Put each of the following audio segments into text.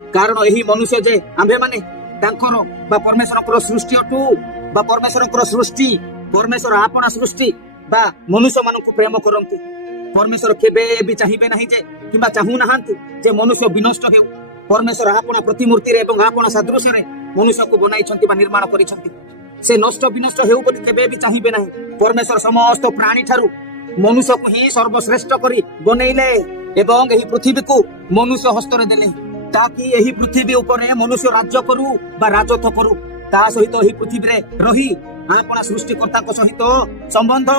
कारण यही मनुष्य जे आंभे माने तांकर बा परमेश्वर सृष्टि अटू बा परमेश्वर सृष्टि परमेश्वर आपना सृष्टि बा मनुष्य मान प्रेम करती। परमेश्वर केबे भी चाहिए नहीं जे किंबा चाहू नाहांती जे मनुष्य विनष्ट हेउ। परमेश्वर आपना प्रतिमूर्ति रे एवं आपना सादृश्य रे मनुष्य को बनाइछंती बा निर्माण करिछंती। से नष्ट विनष्ट हेउ बोली केबे भी चाहिए नहीं। परमेश्वर समस्त प्राणी ठारू मनुष्य को ही सर्वश्रेष्ठ करी बनैले एवं एही पृथ्वी को मनुष्य हस्तरे देले ताकि एही पृथ्वी ऊपर मनुष्य राज्य करू बा राजत्व करू। ता सहित एही पृथ्वी रे रही आपना सृष्टिकर्ता सहित संबंध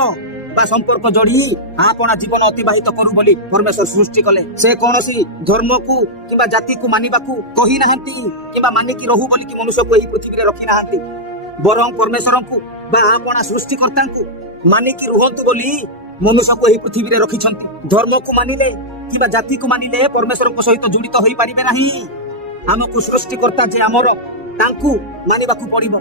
बा संपर्क जोड़ी आपना जीवन अतिबाहित करू बोली परमेश्वर सृष्टि कले। से कौनसी धर्म को किंबा जाति को मानिबाकू कही नाहंती किंबा मानिकी रहू बोली कि मनुष्य को एही पृथ्वी रे रखी नाहंती। बरं परमेश्वर को बा आपना सृष्टिकर्ता को मानिकी रुहंतु बोली मनुष्य को एही पृथ्वी रे रखिछंती। धर्म को मानिले किंबा जाति को मानिले परमेश्वर को सहित जोड़ित होई परिबे नाही। हमको सृष्टिकर्ता जे हमर तांकू मानिबाकू पड़िबो।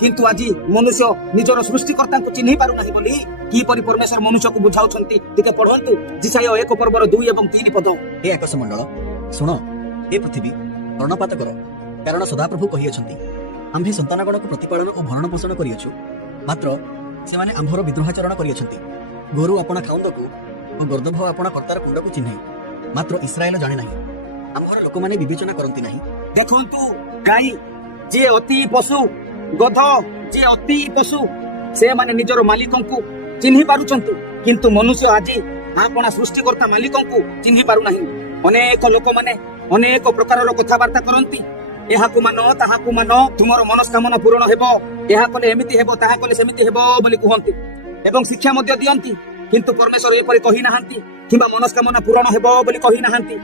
किंतु आज मनुष्य निजर सृष्टिकर्ता को चिन्हि पारु नाही बोली कि परि परमेश्वर मनुष्य को बुझाउछंती। टिके पढंतु जिसाय 1 पर्वर 2 एवं 3 पद। हे आकाश मंडल सुनो, हे पृथ्वी कर्णपात कर, कारण सदाप्रभु कहिअछंती आम्भे संतानगण को प्रतिपालन और भरण पोषण करिअछु, मात्र सेमाने आम्भर विद्रोहाचरण करिअछंती। गोरु आपणा खाउंदकू और गर्दभ आपणा कर्तार कुंडकू चिन्हे, मात्र इस्राएल जाने नाही। आम्भर लोकमाने विवेचना करंती नाही। देखंतु गाई जे अति पशु गध जे अति पशु से माने निजर मालिकन को चिन्हि पारुचंती, किंतु मनुष्य आज आपना सृष्टिकर्ता मालिकन को चिन्हि पारु नाही। अनेक लोक माने अनेक प्रकार कथाबार्ता करंती। एहाकु मानो ताहाकु मानो तुमर मनस्कामना पूर्ण हेबो, एहा कले एमिति हेबो ताहा कले सेमिति हेबो बोली कहंती एवं शिक्षा मध्य दियंती। किंतु परमेश्वर एपरि कहि नाहांती किंबा मनस्कामना पूर्ण हेबो बोली कहि नाहांती।